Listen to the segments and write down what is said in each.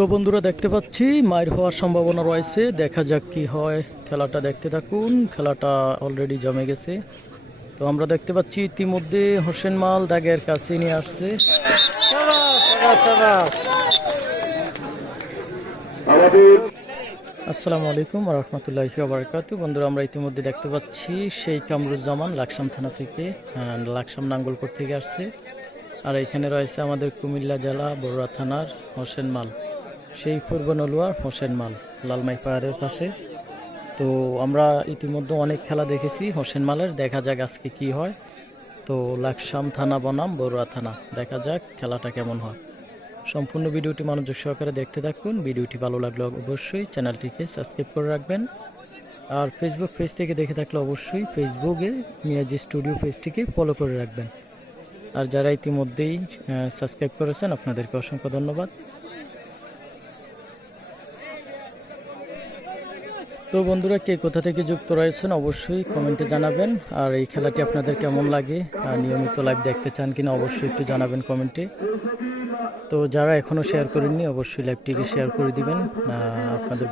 তো বন্ধুরা দেখতে পাচ্ছি মাইর হওয়ার সম্ভাবনা রয়েছে, দেখা যাক কি হয়। খেলাটা দেখতে থাকুন, খেলাটা অলরেডি জমে গেছে। তো আমরা দেখতে পাচ্ছি ইতিমধ্যে হোসেন মাল দাগের কাছে নিয়ে আসছে। আসসালামু আলাইকুম রহমতুল্লাহি ওয়া বারাকাতুহু। বন্ধুরা আমরা ইতিমধ্যে দেখতে পাচ্ছি সেই কামরুজ্জামান লাকসাম থানা থেকে, লাকসাম নাঙ্গলকোট থেকে আসছে। আর এখানে রয়েছে আমাদের কুমিল্লা জেলা বড়ুয়া থানার হোসেন মাল, সেই পূর্ব নলুয়ার হোসেন মাল, লালমাই পাহাড়ের পাশে। তো আমরা ইতিমধ্যে অনেক খেলা দেখেছি হোসেন মালের, দেখা যাক আজকে কি হয়। তো লাকসাম থানা বনাম বড়ুয়া থানা, দেখা যাক খেলাটা কেমন হয়। সম্পূর্ণ ভিডিওটি মনোযোগ সহকারে দেখতে থাকুন। ভিডিওটি ভালো লাগলে অবশ্যই চ্যানেলটিকে সাবস্ক্রাইব করে রাখবেন। আর ফেসবুক পেজ থেকে দেখে থাকলে অবশ্যই ফেসবুকে মিয়াজি স্টুডিও পেজটিকে ফলো করে রাখবেন। আর যারা ইতিমধ্যেই সাবস্ক্রাইব করেছেন আপনাদেরকে অসংখ্য ধন্যবাদ। তো বন্ধুরা কে কোথা থেকে যুক্ত রয়েছেন অবশ্যই কমেন্টে জানাবেন। আর এই খেলাটি আপনাদের কেমন লাগে, নিয়মিত লাইভ দেখতে চান কিনা অবশ্যই একটু জানাবেন কমেন্টে। তো যারা এখনও শেয়ার করেননি অবশ্যই লাইভটিকে শেয়ার করে দিবেন, আপনাদের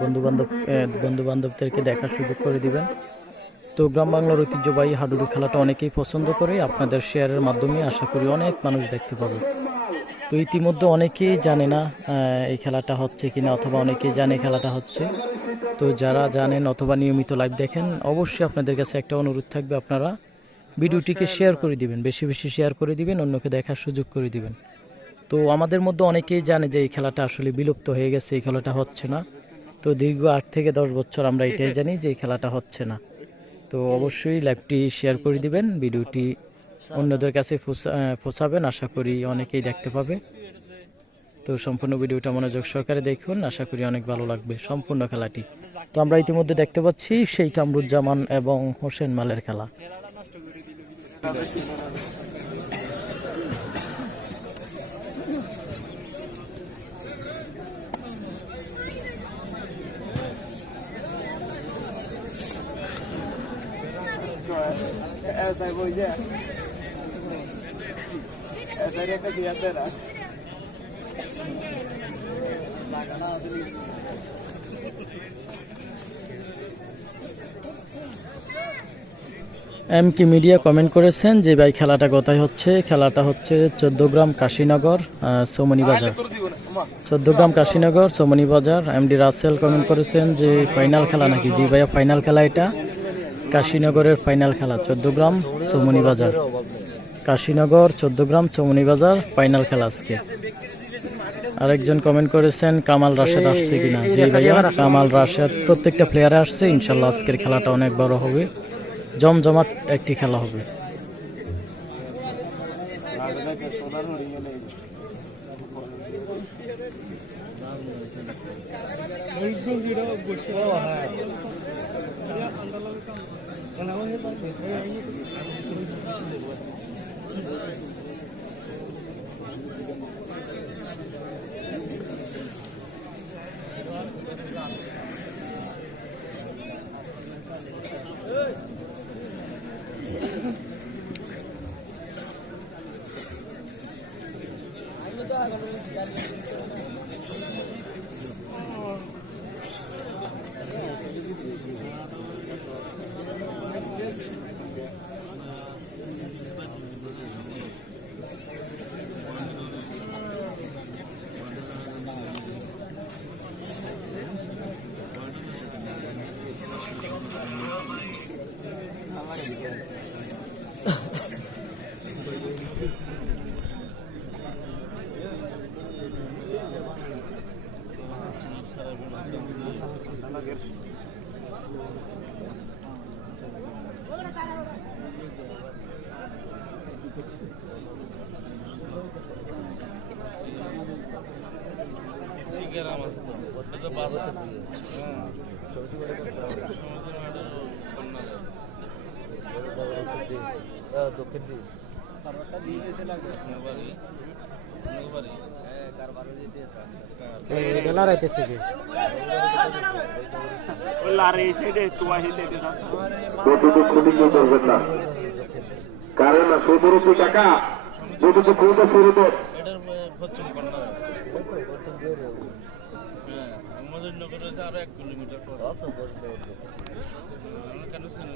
বন্ধুবান্ধবদেরকে দেখার সুযোগ করে দিবেন। তো গ্রাম বাংলার ঐতিহ্যবাহী হাডুডু খেলাটা অনেকেই পছন্দ করে, আপনাদের শেয়ারের মাধ্যমে আশা করি অনেক মানুষ দেখতে পাবে। তো ইতিমধ্যে অনেকেই জানে না এই খেলাটা হচ্ছে কিনা, অথবা অনেকেই জানে খেলাটা হচ্ছে। তো যারা জানেন অথবা নিয়মিত লাইভ দেখেন অবশ্যই আপনাদের কাছে একটা অনুরোধ থাকবে, আপনারা ভিডিওটিকে শেয়ার করে দিবেন, বেশি বেশি শেয়ার করে দিবেন, অন্যকে দেখার সুযোগ করে দিবেন। তো আমাদের মধ্যে অনেকেই জানে যে এই খেলাটা আসলে বিলুপ্ত হয়ে গেছে, এই খেলাটা হচ্ছে না। তো দীর্ঘ 8 থেকে 10 বছর আমরা এটাই জানি যে এই খেলাটা হচ্ছে না। তো অবশ্যই লাইভটি শেয়ার করে দিবেন, ভিডিওটি অন্যদের কাছে পৌঁছাবেন, আশা করি অনেকেই দেখতে পাবে। তো সম্পূর্ণ ভিডিওটা মনোযোগ সহকারে দেখুন, আশা করি অনেক ভালো লাগবে সম্পূর্ণ খেলাটি। তো আমরা ইতিমধ্যে দেখতে পাচ্ছি সেই কামরুজ্জামান এবং হোসেন মালের খেলা। এমকে মিডিয়া কমেন্ট করেছেন যে ভাই খেলাটা কোথায় হচ্ছে, খেলাটা হচ্ছে 14 গ্রাম কাশীনগর চৌমনি বাজার, 14 গ্রাম কাশীনগর চৌমনি বাজার। এমডি রাসেল কমেন্ট করেছেন যে ফাইনাল খেলা নাকি। জি ভাইয়া ফাইনাল খেলা, এটা কাশীনগরের ফাইনাল খেলা, 14 গ্রাম চৌমনি বাজার, কাশীনগর 14 গ্রাম চৌমনি বাজার ফাইনাল খেলা আজকে। আরেকজন কমেন্ট করেছেন কামাল রাশেদ আসছে কিনা। জি ভাইয়া কামাল রাশেদ প্রত্যেকটা প্লেয়ারে আসছে, ইনশাল্লাহ আজকের খেলাটা অনেক বড় হবে, জমজমাট একটি খেলা হবে। কারণ সৌদরূপী কাকা যতটুকু শুরু তো আমাদের নগর রয়েছে আরো 1 কিলোমিটার পর আমরা কেন শুনি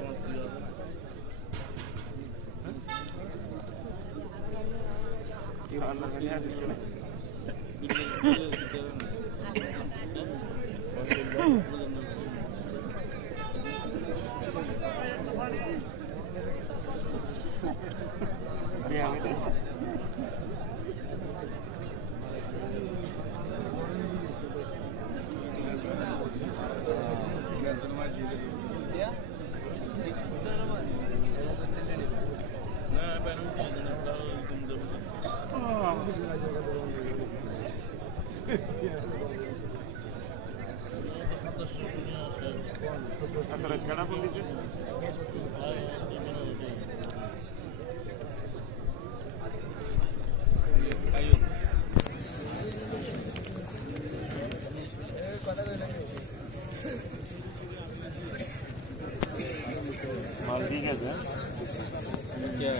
আমার প্রিয় হবে माल ठीक है सर क्या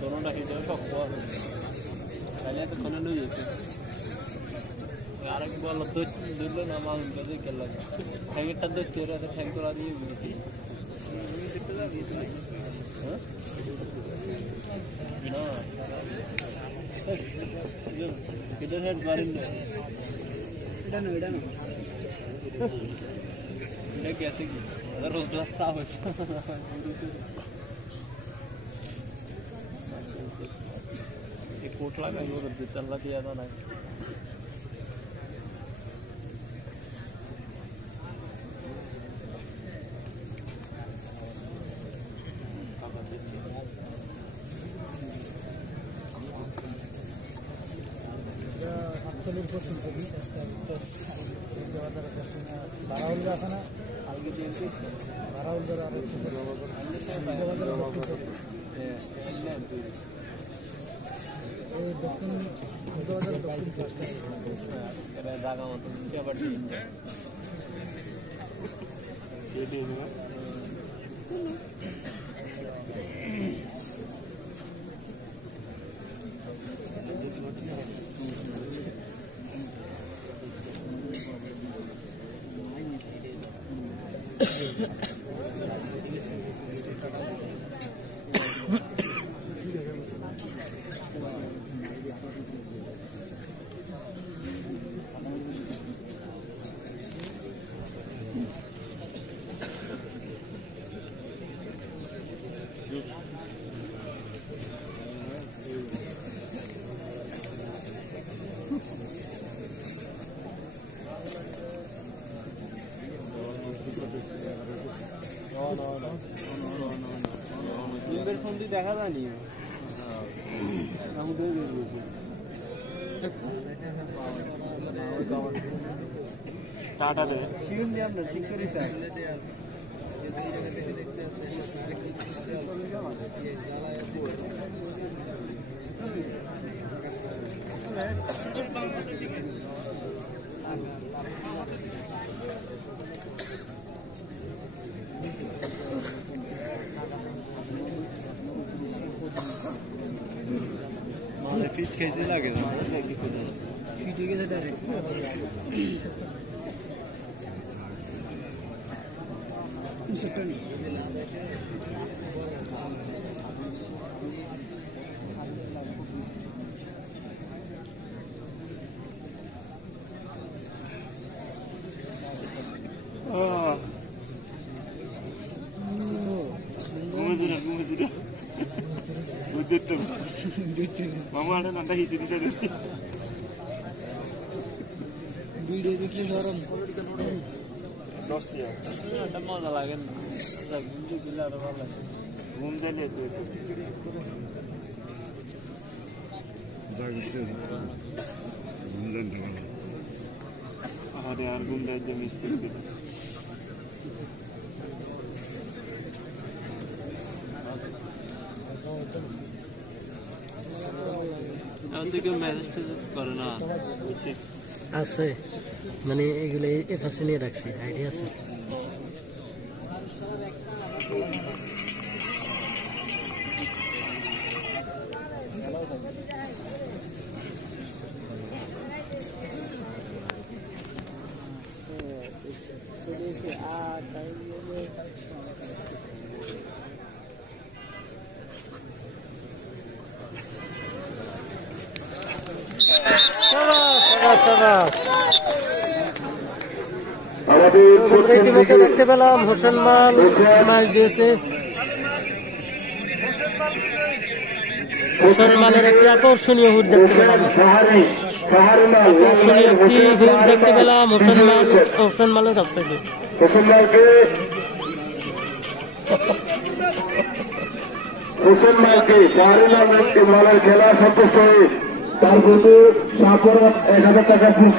दोनों ढाई जगह का हुआ पहले तो खाना नहीं होते यार एक बार दो दो ना माल कर दे क्या लगा ठेके टद चेहरा तो ठेके करा दिए भी ना किधर है बारिंद इधर ये कैसे की अगर रोज रात साफ है एक कोट लगा यो रद्द चल रहा दिया था ना जागा मत क्या बड़ी দেখা যায়নি टाटा दे আমরা ঠিক করি স্যার फिट कैसे लगे फिट हो गया डायरेक्ट मामा आना नंदा ही सीधी सीधी वीडियो देखले गरम दस दिया এটা মজা লাগে না ঘুমতে গেলে আরো ভালো লাগে घूम दे ले तो अरे यार घूम दे जो मिस कर दिया আমাদেরকে মেসেজ টেসেজ করে না বুঝছি আছে মানে এগুলো এই পাশে নিয়ে রাখছি আইডিয়া আছে আমাদের পশ্চিম ইতিমধ্যে দিকে দেখতে পেলাম হোসেন মাল ম্যাচ দিয়েছে। হোসেন মালের একটি আকর্ষণীয় হুড দেখতে পেলাম, সাহারি মাল আকর্ষণীয় একটি হুড দেখতে পেলাম হোসেন মালের কাছ থেকে। হোসেন মালকে সাহারি মালের খেলা সন্তোষ হয়ে তার প্রতি 7,000 টাকা পুরস্কার